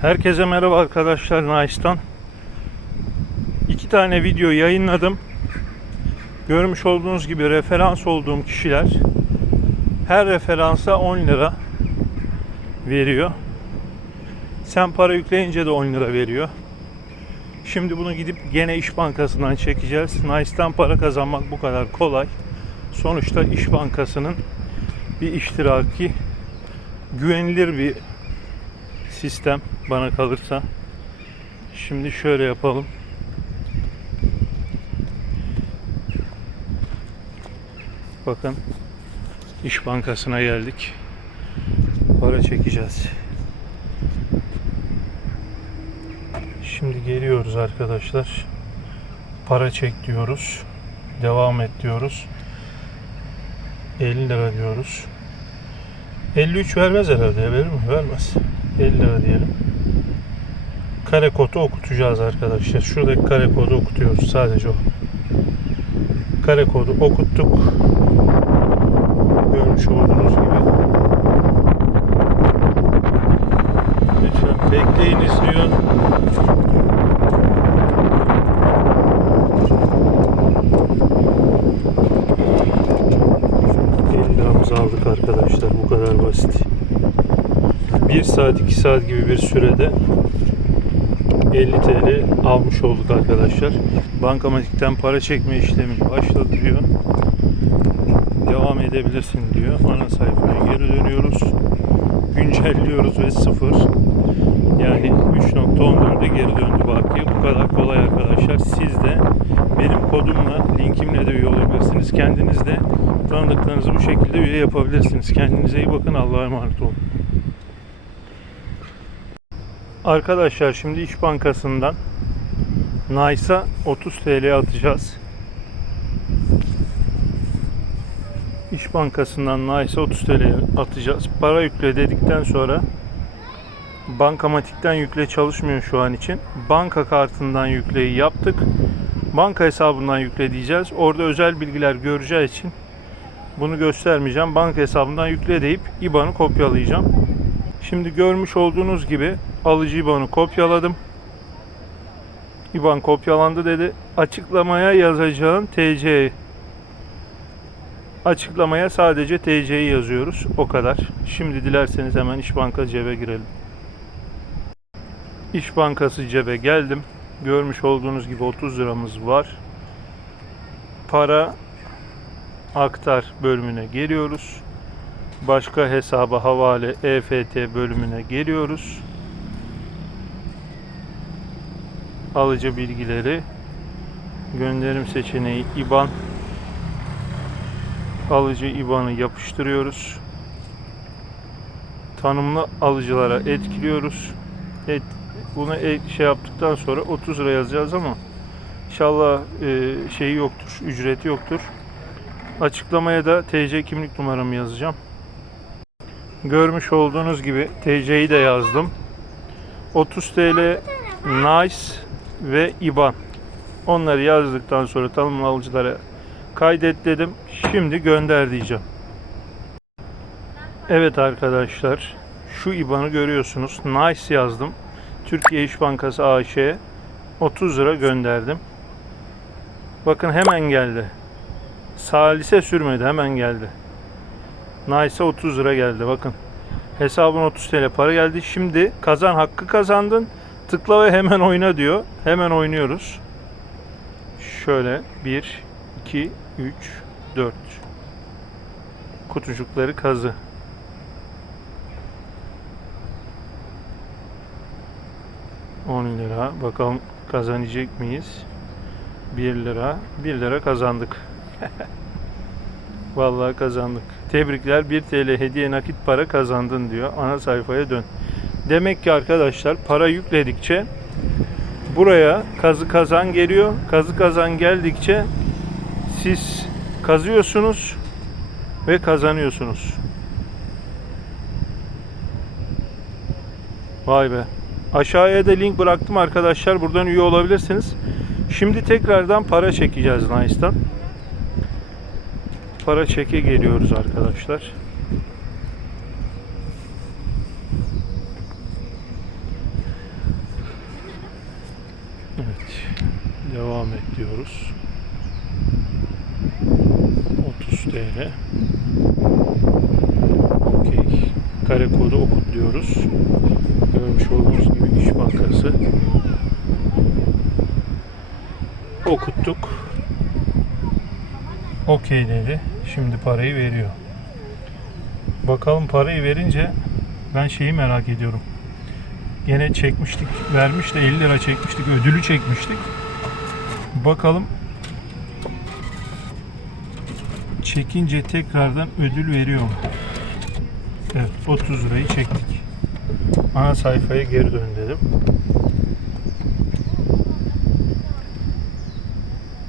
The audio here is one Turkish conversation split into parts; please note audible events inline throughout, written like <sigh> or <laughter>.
Herkese merhaba arkadaşlar Nice'tan. İki tane video yayınladım. Görmüş olduğunuz gibi referans olduğum kişiler her referansa 10 lira veriyor. Sen para yükleyince de 10 lira veriyor. Şimdi bunu gidip gene İş Bankası'ndan çekeceğiz. Nice'tan para kazanmak bu kadar kolay. Sonuçta İş Bankası'nın bir iştiraki güvenilir bir sistem bana kalırsa. Şimdi şöyle yapalım. Bakın İş Bankası'na geldik. Para çekeceğiz. Şimdi geliyoruz arkadaşlar. Para çek diyoruz. Devam et diyoruz. 50 lira diyoruz. 53 vermez herhalde. Verir mi? Vermez. 50 lira diyelim. Kare kodu okutacağız arkadaşlar. Şuradaki kare kodu okutuyoruz. Sadece o. Kare kodu okuttuk. Görmüş olduğunuz gibi. Lütfen bekleyiniz diyor. liramızı aldık arkadaşlar. Bu kadar basit. 1 saat 2 saat gibi bir sürede 50 TL almış olduk arkadaşlar. Bankamatikten para çekme işlemi başladı diyor. Devam edebilirsin diyor. Ana sayfaya geri dönüyoruz. Güncelliyoruz ve sıfır. Yani 3.14'e geri döndü baki. Bu kadar kolay arkadaşlar. Siz de benim kodumla, linkimle de üye olabilirsiniz. Kendiniz de tanıdıklarınızı bu şekilde üye yapabilirsiniz. Kendinize iyi bakın. Allah'a emanet olun. Arkadaşlar şimdi İş Bankası'ndan Nice'a 30 TL atacağız. İş Bankası'ndan Nice'a 30 TL atacağız. Para yükle dedikten sonra bankamatikten yükle çalışmıyor şu an için. Banka kartından yükleyi yaptık. Banka hesabından yükle diyeceğiz. Orada özel bilgiler göreceği için bunu göstermeyeceğim. Banka hesabından yükle deyip IBAN'ı kopyalayacağım. Şimdi görmüş olduğunuz gibi alıcı IBAN'ı kopyaladım. IBAN kopyalandı dedi. Açıklamaya yazacağın TC Açıklamaya sadece TC'yi yazıyoruz. O kadar. Şimdi dilerseniz hemen İş Bankası cebe girelim. İş Bankası cebe geldim. Görmüş olduğunuz gibi 30 liramız var. Para aktar bölümüne geliyoruz. Başka hesaba havale EFT bölümüne geliyoruz. Alıcı bilgileri gönderim seçeneği IBAN alıcı IBAN'ı yapıştırıyoruz. Tanımlı alıcılara etkiliyoruz. Et, bunu e- şey yaptıktan sonra 30 lira yazacağız ama inşallah e, şeyi yoktur, ücreti yoktur. Açıklamaya da TC kimlik numaramı yazacağım. Görmüş olduğunuz gibi TC'yi de yazdım. 30 TL Nice ve IBAN. Onları yazdıktan sonra tanımlı alıcılara kaydet dedim. Şimdi gönder diyeceğim. Evet arkadaşlar. Şu IBAN'ı görüyorsunuz. Nice yazdım. Türkiye İş Bankası AŞ'ye 30 lira gönderdim. Bakın hemen geldi. Salise sürmedi hemen geldi. Nice'a 30 lira geldi bakın. Hesabın 30 TL para geldi. Şimdi kazan hakkı kazandın. Tıkla ve hemen oyna diyor. Hemen oynuyoruz. Şöyle 1, 2, 3, 4. Kutucukları kazı. On lira. Bakalım kazanacak mıyız? 1 lira. 1 lira kazandık. <laughs> Vallahi kazandık. Tebrikler 1 TL hediye nakit para kazandın diyor. Ana sayfaya dön. Demek ki arkadaşlar para yükledikçe buraya kazı kazan geliyor. Kazı kazan geldikçe siz kazıyorsunuz ve kazanıyorsunuz. Vay be. Aşağıya da link bıraktım arkadaşlar. Buradan üye olabilirsiniz. Şimdi tekrardan para çekeceğiz Nice'dan para çeke geliyoruz arkadaşlar. Evet. Devam et diyoruz. 30 TL. Okey. Kare kodu okut diyoruz. Görmüş olduğunuz gibi İş Bankası. Okuttuk. Okey dedi. Şimdi parayı veriyor. Bakalım parayı verince ben şeyi merak ediyorum. Gene çekmiştik, vermiş de 50 lira çekmiştik, ödülü çekmiştik. Bakalım çekince tekrardan ödül veriyor mu? Evet, 30 lirayı çektik. Ana sayfaya geri dön dedim.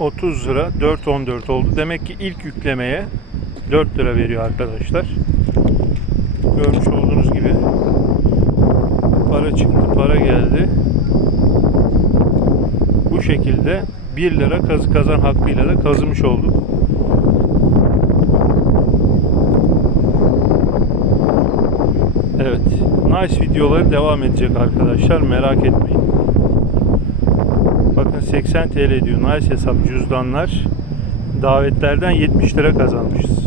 30 lira 4.14 oldu. Demek ki ilk yüklemeye 4 lira veriyor arkadaşlar. Görmüş olduğunuz gibi para çıktı, para geldi. Bu şekilde 1 lira kazı kazan hakkıyla da kazımış olduk. Evet, nice videoları devam edecek arkadaşlar. Merak etmeyin. Bakın 80 TL diyor. Nice hesap cüzdanlar. Davetlerden 70 lira kazanmışız.